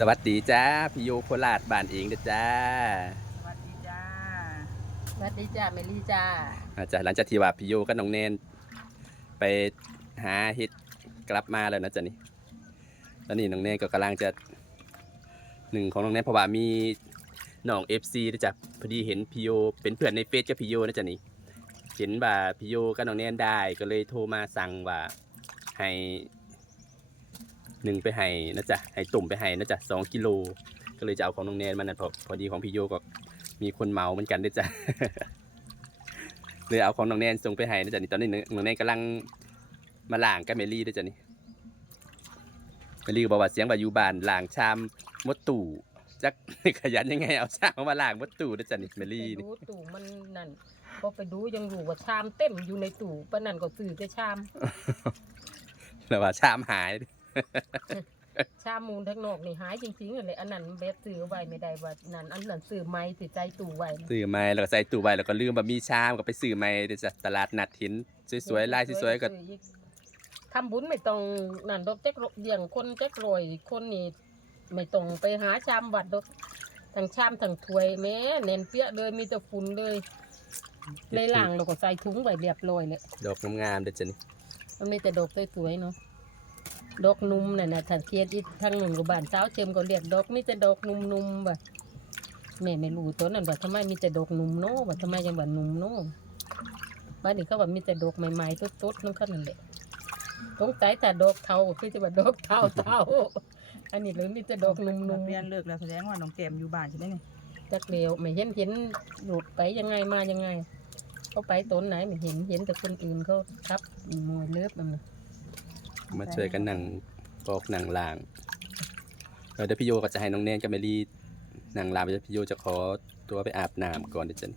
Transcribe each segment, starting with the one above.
สวัสดีจ้าพี่โยโคราชบ้านเองเด้อจ้าสวัสดีจ้าสวัสดีจ้าเมลี่จ้าอาจารย์หลังจากที่ว่าพี่โยกับน้องแนนไปหาเฮ็ดกลับมาแล้วนะจ๊ะนี่ตอนนี้น้องแนนก็กำลังจะหนึ่งของน้องแนนเพราะว่ามีน้องเอฟซีนะจ๊ะพอดีเห็นพี่โยเป็นเพื่อนในเฟซกับพี่โยนะจ๊ะนี่เห็นว่าพี่โยกับน้องแนนได้ก็เลยโทรมาสั่งว่าให้ หนึ่งไปให้นะจ๊ะให้ตุ่มไปให้นะจ๊ะสองกิโล ก็เลยจะเอาของน้องแนนมานั่นพอพอดีของพี่โยก็มีคนเมาเหมือนกันด้วยจ้ะเลยเอาของน้องแนนส่งไปให้นะจ๊ะนี่ตอนนี้น้องแนนกำลังมาล้างกับเมลี่ด้วยจ้ะนี่เมลี่ก็บอกว่าเสียงว่าอยู่บ้านล้างชามมดตู่จักขยันยังไงเอาชามมาล้างมดตู่ด้วยจ้ะนี่เมไปลี่นี่ดูตู่มันนั่นพอไปดูยังอยู่ว่าชามเต็มอยู่ในตู่ปะนั่นก็ซื้อแต่ชามแล้วว่าชามหาย ชามมูลทั้งนอกนี่หายจริงๆเลยอันนั้นแบบซื้อไว้ไม่ได้ว่านั่นอันนั้นซื้อไม้สิใจตู่ไว้ซื้อมาแล้วก็ใส่ตู้ไว้แล้วก็ลืมว่ามีชามก็ไปซื้อมาเดี๋ยวจะตลาดนัดเห็นสวยๆลายสวยๆก็ซื้ออีทำบุญไม่ต้องนั่นดอกเจ๊กเลี้ยงคนเจ๊กรวยคนนี่ไม่ต้องไปหาชามวัดดอกทั้งชามทั้งถ้วยแม่เน้นเปี้ยเลยมีแต่ฝุ่นเลยเลยล่างแล้วก็ใส่ถุงไว้เรียบร้อยเลยดอกงามๆเด้อจ้ะนี่มันมีแต่ดอกสวยๆเนาะ ดอกนุ่มน่ะนะถ้าเทียดอีกทางหนึ่งกับบ้านสาวเจมก็เรียกดอกมีแต่ดอกนุ่มๆว่ะแม่ไม่รู้ตัวนั้นว่าทำไมมีแต่ดอกนุ่มเนาะว่าทำไมยังว่านุ่มเนาะบ้านนี้เขาว่ามีแต่ดอกใหม่ๆตุ๊ดๆนั่นก็นั่นแหละตรงใจแต่ดอกเทาคือจะว่าดอกเทาเทาอันนี้เลยมีแต่ดอกนุ่นักมเรียนเลิกแล้วแสดงว่าน้องแก้มอยู่บ้านใช่ไหมนี่ๆจักเลียวไม่เห็นเห็นหลุดไปยังไงมายังไงเขาไปต้นไหนไม่เห็นเห็นแต่คนอื่นเขาทับมวยเลือบมันนะ มาช่วยกันหนังปอกหนังลางเดี๋ยวพี่โยก็จะให้น้องแนนกับเมลี่หนังลางไปพี่โยจะขอตัวไปอาบน้ำก่อนเดี๋ยวจะ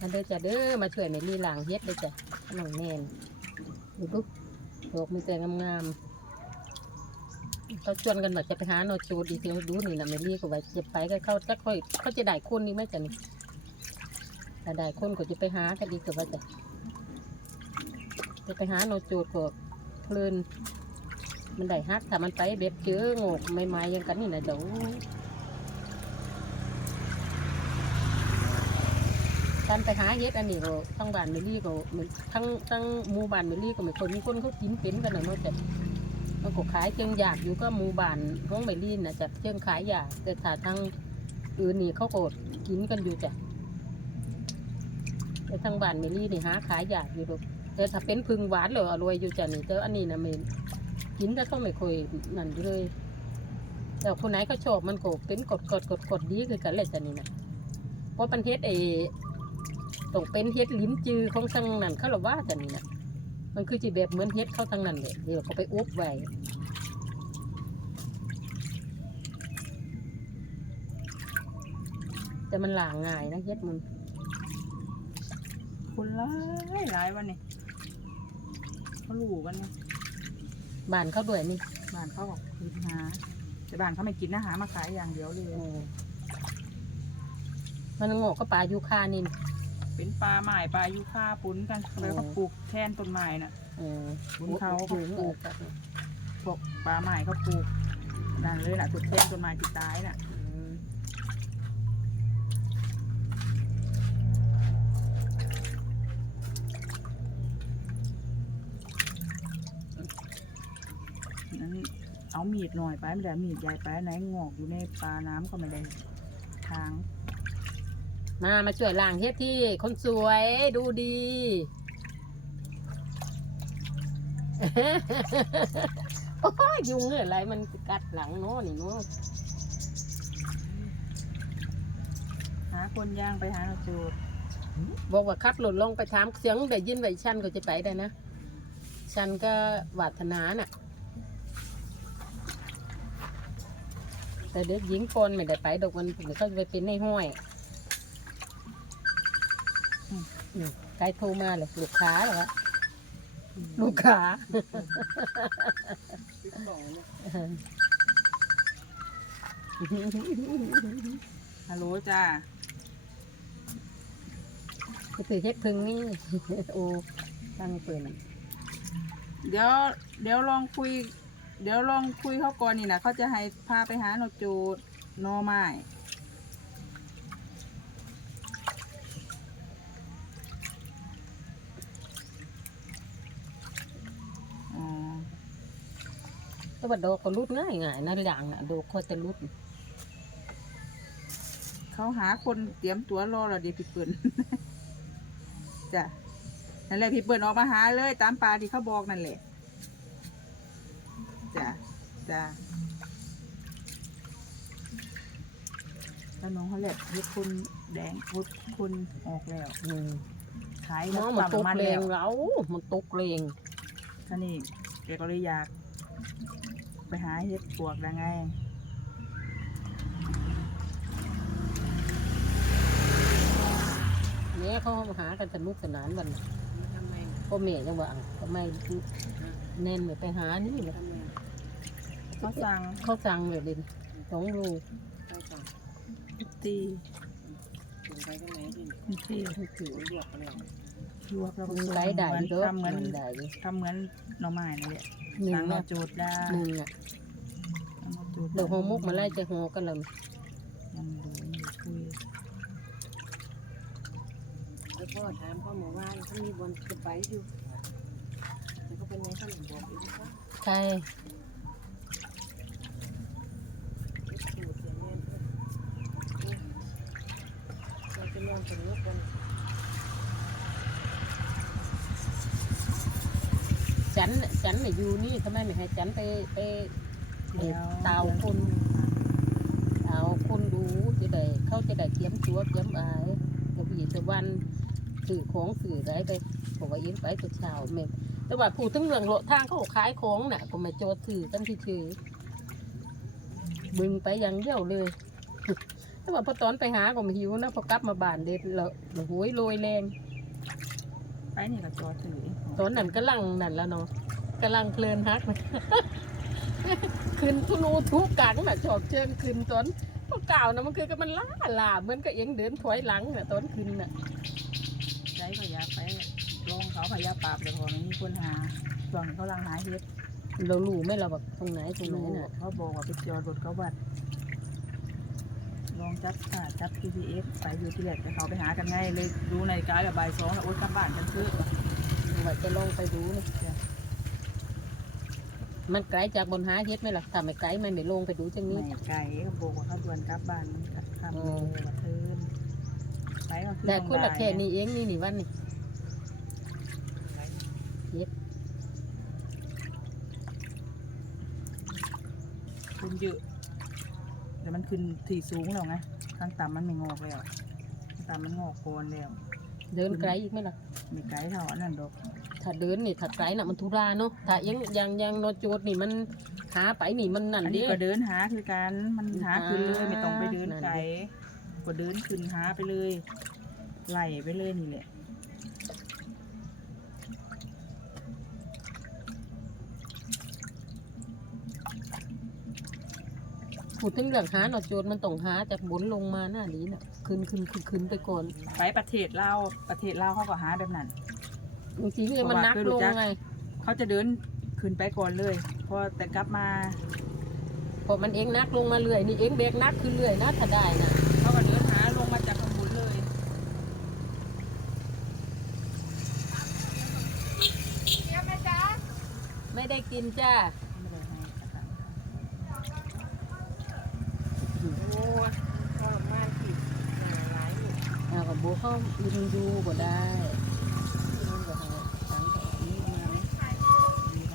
อันเด้อจ้ะเด้อมาช่วยในลีหลางเฮ็ดเด้อจ้ะน้องแนนดูดูดอกมีแต่งามๆเขาชวนกันว่าจะไปหาโนจูดอีกเดียวดูนี่นะเมลี่ก็ว่าจะไปก็เขาจะค่อยเขาจะได้คนนี่ไหมจ้ะนี่ ถ้าได้คนก็จะไปหากันดีกว่าจะจะไปหาโนจูดก็เพลินมันได้ฮักถ้ามันไปเบ็ดเจอโงกใหม่ๆอยังกันนี่นะเดี๋ยวการไปหาเฮ็ดอันนี้ก็ทั้งบ้านเมลี่ก็เหมือนทั้งทั้งหมู่บ้านเมลี่ก็ม่คนมีคนเขากินเป็นกันนะเนาะแต่มันก็ขายเชิงอยากอยู่ก็หมู่บ้านของเมลี่นะจะเชิงขายอยากแต่ถ้าทางอื่นนี่เขาก็กินกันอยู่จ้ะแต่ ทางบ้านเมลี่นี่หาขายอยากอยู่ดอกแต่ถ้าเป็นพึ่งหวานเลยอร่อยอยู่จ้ะนี่แต่อันนี้นะเมนกินแต่เขาไม่ค่อยนั่นเลยแต่คนไหนเขาชอบมันก็เป็นกดกดกดกดดีคือกันเลยจ้ะนี่นะเพราะมันเฮ็ดไอ้ต้องเป็นเฮ็ดลิ้นจือของทางนั้นเขาหรอว่าแต่นี่นะมันคือจีแบบเหมือนเฮ็ดเข้าทางนั้นเลยเดี๋ยวเขาไปอุบไว้แต่มันหลางง่ายนะเฮ็ดมัน คุณร้ายร้ายวันนี้เขารู้กันเนี่ยบานเขาด้วยนี่บ้านเขาบอกกินหาแต่บ้านเขาไม่กินนะหามาขายอย่างเดียวเลยเออมันโงอกก็ปลายูคานี่เป็นปลาไม้ปลายูคาปุ้นกันแล้วก็ปลูกแทนต้นไม้น่ะเออบุญเขาปลูกปลูกพวกปลาไม้เขาปลูกนั่นเลยน่ะปลูกแทนต้นไม้ที่ตายน่ะ อืม นั้น เอามีดหน่อยไปไม่ได้มีดใหญ่ไปไหนงอกอยู่ในปลาน้ำก็ไม่ได้ทางมามาช่วยล้างเฮ็ดที่คนสวยดูดี โอ้ยยุงอะไรมันกัดหลังเนาะนี่เนาะหาคนย่างไปหาเราจูดบอกว่าขับรถลงไปถามเสียงได้ยินไว้ชันก็จะไปได้นะชันก็วาถนาน่ะ แต่เด็กหญิงปนไม่ได้ไปดอกมันเขาจะไปเป็นในห้อยอืมใกล้โทรมาเลยลูกค้าเหรอวะลูกค้าฮัลโหลจ้าก็คือเฮ็ดพึ่งนี่โอ้ตั้งเปิดเดี๋ยว เดี๋ยวลองคุย เดี๋ยวลองคุยเขาก่อนนี่นะเขาจะให้พาไปหาโนจูดหนอไม้อ๋อแต่ว่าดอกก็รุดง่ายง่ายๆนะอย่างน่ะดอกค่อยจะรุดเขาหาคนเตรียมตัวรอเราดีพี่เปิ้ลจ้ะนั่นแหละพี่เปิ้ลออกมาหาเลยตามปลาที่เขาบอกนั่นแหละจ้ะ จ้ะแล้วน้องเขาแหละยุดคุณแดงยุดคุณออกแล้วอืมขายน้แล้อวงมันตปั๊กมมันเลแล้งวเรามันตกเลงท่านี่แกก็เลยอยาก ไปหาเห็ดปวกได้ไงเนี่ยเขาหากันสนุกสนานวันพ่อแม่ยังว่าทำไมแน่นไม่ไปหานี่เลย เขาสั่งเขาสั่งเลยดิสองลูกตีตีถือลวกแล้วก็มันส่งไร้ได้เหมือนเด้อทำเหมือนมันได้เด้อทำเหมือนหน่อไม้นั่นแหละหนึ่งสั่งมานะจูดได้หนึ่งอะสั่งมาจูดเดี๋ยวหัวมุกมาไล่จะหัวกันเลยมันดูอยู่คุยแล้วพ่อถามพ่อหมอว่าเขามีบอลจะไปอยู่แล้วก็เป็นไงเขาหนึ่งบอกอีกว่าใช่ สูตรอย่างนี้ เราจะลองสนุกกันจันจันน่ะอยู่นี่ทำไมไม่ให้จันไปไปแล้วเตาคุณเอาคนดูจะได้เขาจะได้เตรียมตัวเตรียมอายจะบีจะวันสื่อของสื่อได้ไปบอกว่าเอ็นไปตัวเช้าแม่นแต่ว่าพูดถึงเรื่องโลทางเขาขายของน่ะก็มาโจทย์สื่อกันที่ชื่อๆบึงไปอย่างเดียวเลย แต่ว่าพอตอนไปหาก็ไม่หิวนะพอกลับมาบ้านเด็ดแล้วโอ้ยโรยแรงไปนี่ก็จอถือตอนนั้นกำลังนั่นแล้วเนาะกำลังเพลินฮักนะขึ้นทุนูทุกกังน่ะชอบเชิญขึ้นตอนพอเก่านะมันคือก็มันล่าล่าเหมือนก็เอียงเดินถอยหลังน่ะตอนขึ้นน่ะได้ก็อยากไปลองเขาพยาปราบเดี๋ยวพอมันมีคนหาช่วงนี้เขาลังหาเห็ดเรารู้ไหมเราแบบตรงไหนตรงไหนรู้น่ะเขาบอกว่าไปจอดรถเขาบัด ลองจับค่ะจับ GPS ไปอยู่ที่แรกแต่เขาไปหากันไงเลยดูในาฬิกาแบบบ่ายสองแล้วโอ๊ยกลับบ้านกันเถอะว่าจะลองไปดูนี่มันไกลจากบนหาเฮ็ดไหมล่ะถ้าไม่ไกลมันไม่ลงไปดูจังนี้ไม่ไกลเขาบอกว่าเขาด่วนกลับบ้านมันกลับคำเลยว่าเทินไปก็คือแต่ต้องคนละได้แค่นี้เองนี่นี่วันนี่ขึ้นเยอะ แล้วมันขึ้นที่สูงแล้วไงข้างต่ำมันไม่งอกแล้วข้างต่ำมันงอกโกอนแล้วเดินไกลอีกไหมล่ะไม่ไกลเท่าอันนั้นดอก ถ้าเดินนี่ถ้าไกลน่ะมันทุราเนาะถ้ายังยังยังโนโจดนี่มันหาไปนี่มันนั่นอันดินี้ก็เดินหาคือกันมันหาขึ้นเลยอ่าไม่ต้องไปเดินนั่นไกลดิก็เดินขึ้นหาไปเลยไล่ไปเลยนี่แหละ พูดถึงเรื่องหาโนโจดมันต้องหาจากบนลงมาหน้านี้น่ะขึ้นขึ้นขึ้นขึ้นไปก่อนไปประเทศลาวประเทศลาวเขาก็หาแบบนั้นจริงๆเนี่ยมันนักลงไงเขาจะเดินขึ้นไปก่อนเลยพอแต่กลับมาเพราะมันเองนักลงมาเรื่อยนี่เองเบรกนักขึ้นเรื่อยนะถ้าได้นะเขาก็เดินหาลงมาจากข้างบนเลยไม่ได้กินจ้า ไม่ได้ให้ประกัน โอ้พ่อมาผิดหาหลายอยู่ เอากับบัวเข้าอินดูก็ได้อินก็ให้ตังค์แบบนี้มาไหม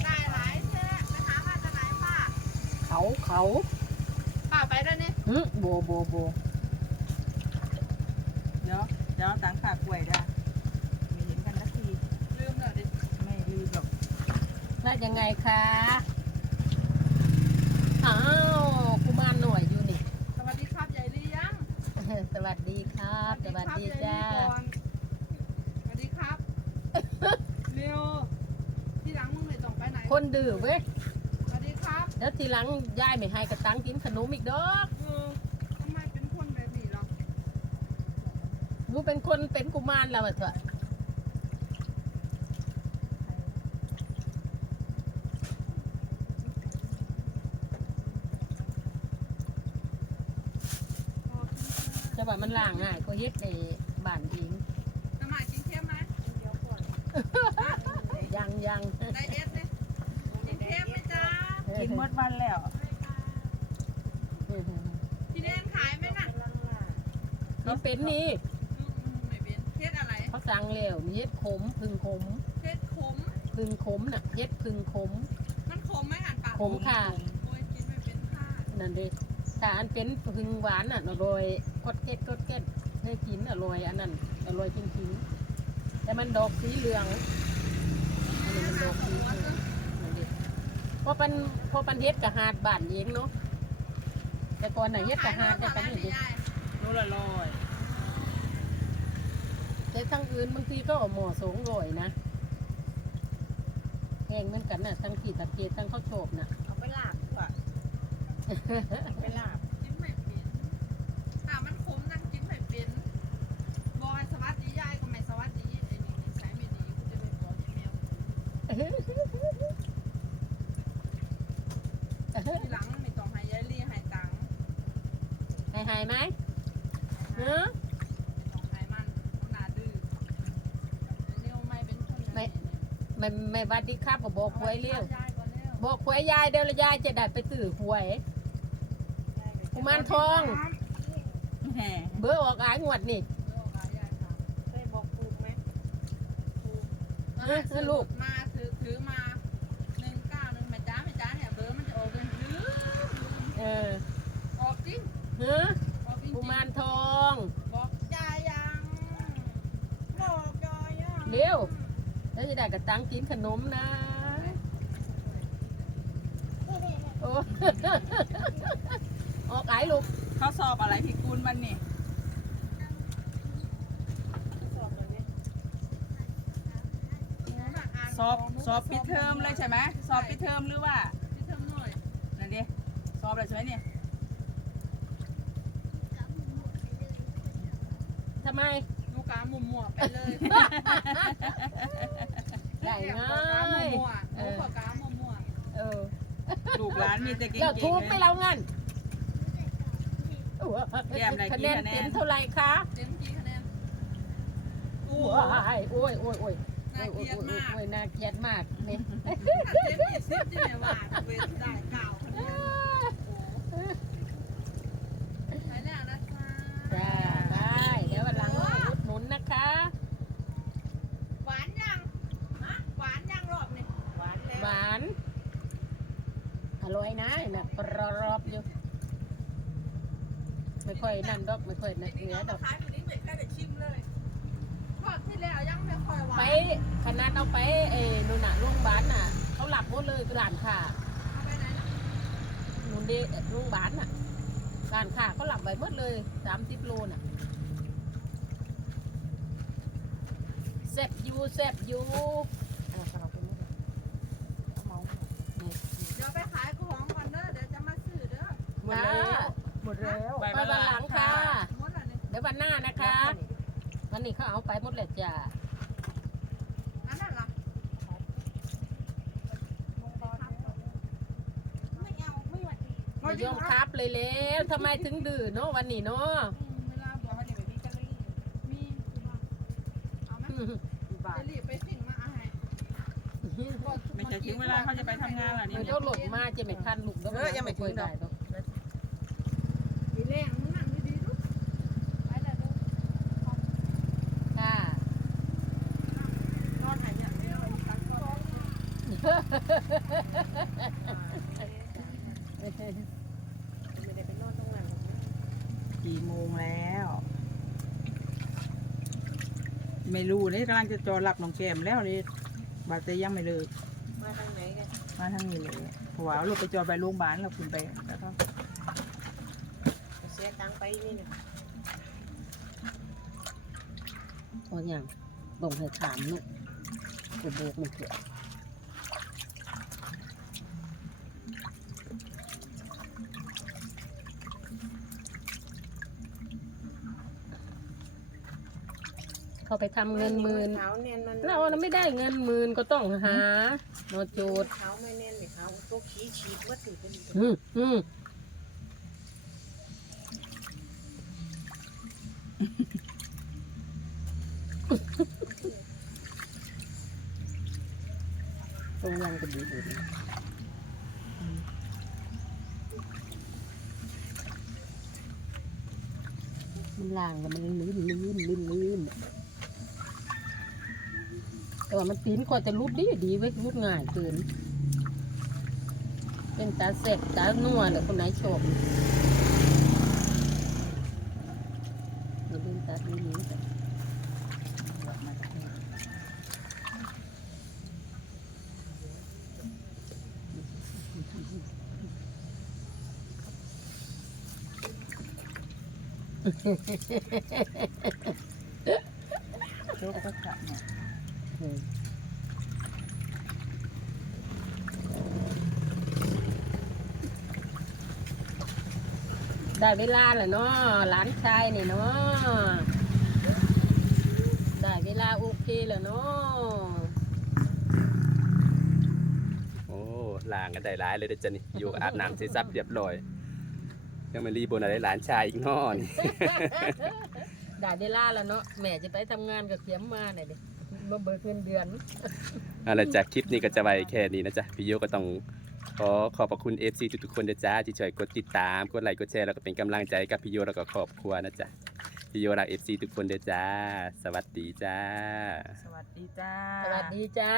ได้หลายเท่ไปหามาจากไหนป้าเขาเขาป้าไปแล้วนี่หึโบโบโบเดี๋ยวเดี๋ยวตังฝากกล้วยได้ไม่เห็นกันสักทีลืมแล้วดิไม่ลืมหรอกแล้วยังไงคะอ้าวกุมารหน่อยอยู่นี่ สวัสดีครับยายลียัง สวัสดีครับ สวัส ดียายลีจ้าก่อนสวัสดีครับเร็วที่หลังมึงไม่ต้องไปไหนคนดื้อเว้ย สวัสดีครับแล้วทีหลังยายไม่ให้กระตังกินขนมอีกดอกเออทำไมเป็นคนแบบนี้หรอ หนูเป็นคนเป็นกุมารแล้วอะเถอะ แต่ว่ามันล้างง่ายก็เฮ็ดในบ้านเองน้ำหมากกินเค็มไหมเดี๋ยวก่อนยังยังไดเอสเนี่ยกินเค็มไหมจ๊ะกินหมดวันแล้วพี่แนนขายไหมน่ะนี่เป็นนี่อืมไม่เป็นเทศอะไรเขาสั่งแล้วเฮ็ดขมพึ่งขมเทศขมพึ่งขมน่ะเฮ็ดพึ่งขมมันขมไหมอ่านปากขมค่ะโอ้ยกินไม่เป็นค่ะนั่นดิ ถ้าอันเป็นพึ่งหวานน่ะอร่อยกดเก็ดกดเก็ดให้กินอร่อยอันนั้นอร่อยจริงๆแต่มันดอกสีเหลืองอันนี้มันดอกสีเหลืองนั่นดิเพราะปันเพราะปันเฮ็ดกับหาดบ้านเองเนาะแต่ก่อนน่ะเฮ็ดกับหาดแต่ปันนี่ดินู่นละลอยแต่ทั้งอื่นบางทีก็เอาหม้อสงร่อยนะแพงเหมือนกันน่ะทั้งที่ตะเกียบทั้งข้าวโฉบน่ะ เอาไปลาบดีกว่า ไปลาบกินไม่เป็นถ้ามันขมนั่งกินไม่เป็นบอยสวัสดียายก็ไม่สวัสดีไอ้นี่นิสัยไม่ดีกูจะไปบอกยายแมวทีหลังไม่ต้องให้ยายลี่ให้ตังค์หายหายไหมเนอะไม่ต้องให้มันมันน่าดื้อเร็วไม่เป็นคนอย่างนี้ไม่ไม่วัดดีครับก็บอกหวยเร็วยายก่อนเร็ว บอกหวยยายเดี๋ยวละยายจะได้ไปตื้อหวย กุมารทอง แหมเบอร์ออกอายงวดนี่เร็วค่ะยายค่ะเคยบอกถูกไหมถูกเออสรุปมาถือถือมาหนึ่งเก้าหนึ่งแม่จ้าแม่จ้าเนี่ยเบอร์มันจะออกเป็นลืมเออออกจริงเฮ้อออกจริงกุมารทองบอกยายยังบอกยายยังเร็วแล้วจะได้กระตังกินขนมนะโอ้ ออกอายลูก เขาสอบอะไรพี่กูล มันนี่สอบเลยเนี่ยสอบสอบปิดเทอมเลยใช่ไหมสอบปิดเทอมหรือว่าปิดเทอมหน่อยนั่นดิสอบอะไรใช่ไหมเนี่ยทำไมลูกกาหมุมหมวไปเลยได้แกง่ปากกาหมุามยหมวลูกปากกาหมุมหมวเออลูกหลานมีแต่เก่งแล้วๆทุกไปเลยแล้วงั้น เรียมได้กี่คะแนนคะแนนเต็มเท่าไหร่คะเต็มกี่คะแนนโอ้โอ้ยโอ้ยโอ้ยโอ้ยน่าโอ้ยเกลียดมากโอ้ยน่าเกลียดมากนี่ถ้าเต็มยี่สิบที่ไหนว่าเว้นได้เก้าคะแนนโอ้ไปแล้วนะคะ จ้าได้เดี๋ยววันหลังมาอุดหนุนนะคะ หวานยังฮะหวานยังรอบนี่ หวานแล้ว หวานอร่อยนะนะกรอบๆอยู่ไม่ค่อย นั่นดอกไม่ค่อยนั่นนี่เนื้อเอาดมาอกขายอยู่นี่ไม่เคยได้ชิมเลยทอดที่แล้วยังไม่ค่อยหวานไปขนาดเอาไปเอ้นู่นน่ะโรงพยาบาลน่ะ เขาหลับหมดเลยร้านค้าเอาไปไหนนะนู่นเดโรงพยาบาลน่ะร้านค้าเขาหลับไว้หมดเลยสามสิบโลน่ะแซ่บอยูแซ่บอยูเอาสำหรับคนนี้เลยเอาเมาเดี๋ยวไปขายของก่อนเด้อเดี๋ยวจะมาซื้อเด้อหมด แล้วหมดแล้วไปวันหลังค่ะหมดแล้วนี่เดี๋ยววันหน้านะคะ วันนี้เขาเอาไปหมดเลยจ้ะอันนั้นล่ะไม่เอาไม่หวัดดีไม่ยอมครับเลยแล้วทำไมถึงดื้อเนาะวันนี้เนาะอืมเวลาบอกว่าเดี๋ยวไปพี่จะรีบมีเอาไหมจะรีบไปสิ่งมาเอาให้ไม่ใช่ถึงเวลาเขาจะไปทำงานล่ะเดี๋นี่ยวหล่นมาจะไม่ทันลูกเออยังไม่ถึงดอก ได้ดอก มีแรงมึงนั่งดีๆลูกไปแล้วเด้อ ค่ะ นอนหายอย่างเดียวพักก่อน ไม่ได้ไปนอนตรงนั้นหรอกนะกี่โมงแล้ว ไม่รู้นี่กำลังจะจอรับน้องแก้มแล้วนี่บาดเจ็บยังไม่เลิกมาทางไหนกันมาทางนี้เลยเพราะว่าเอารถไปจอดไปโรงพยาบาลเราคุณไปแล้วก็เสียตังค์ไปนี่เนี่ยพออย่างบ่งให้ถามลูกกระโบกมันเถอะ เขาไปทำเงินหมื่นเราไม่ได้เงินหมื่นก็ต้องหาโนจูดเขาไม่เนียนเนี่ยเขาพวกขี้ฉีดวัตถุเป็นอืมอืมตรงลังก็ดีดีมันล่างก็มันลื่นลื่นลื่นลื่น แต่ว่ามันปีนกว่าจะรุดดีดีเว้ยรุดง่ายเกิน เป็นตาเสร็จตาหนัวเลยคนไหนชมอย่าลืมตัดนี้ๆจ้ะโชคก็ขัดเนี่ยอืม ได้เวลาแล้วเนาะหลานชายนี่เนาะได้เวลาโอเคแล้วเนาะโอ้ล่างกันได้หลายเลยเด้อจ้ะนี่อยู่อาบน้ำเสร็จสับเรียบร้อยยังมารีบนอะไรหลานชายอีกเนอน ได้เวลาแล้วเนาะแม่จะไปทำงานกับเขียมมาหน่อยดิ มาเบิกเงินเดือน เอาละจากคลิปนี้ก็จะไว้แค่นี้นะจ๊ะพี่โยก็ต้องขอขอบพระคุณ FC ทุกๆคนนะจ๊ะที่ช่วยกดติดตามกดไลค์กดแชร์แล้วก็เป็นกำลังใจกับพี่โยแล้วก็ครอบครัวนะจ๊ะพี่โยรัก FC ทุกคนเด้อจ้าสวัสดีจ้า สวัสดีจ้า สวัสดีจ้า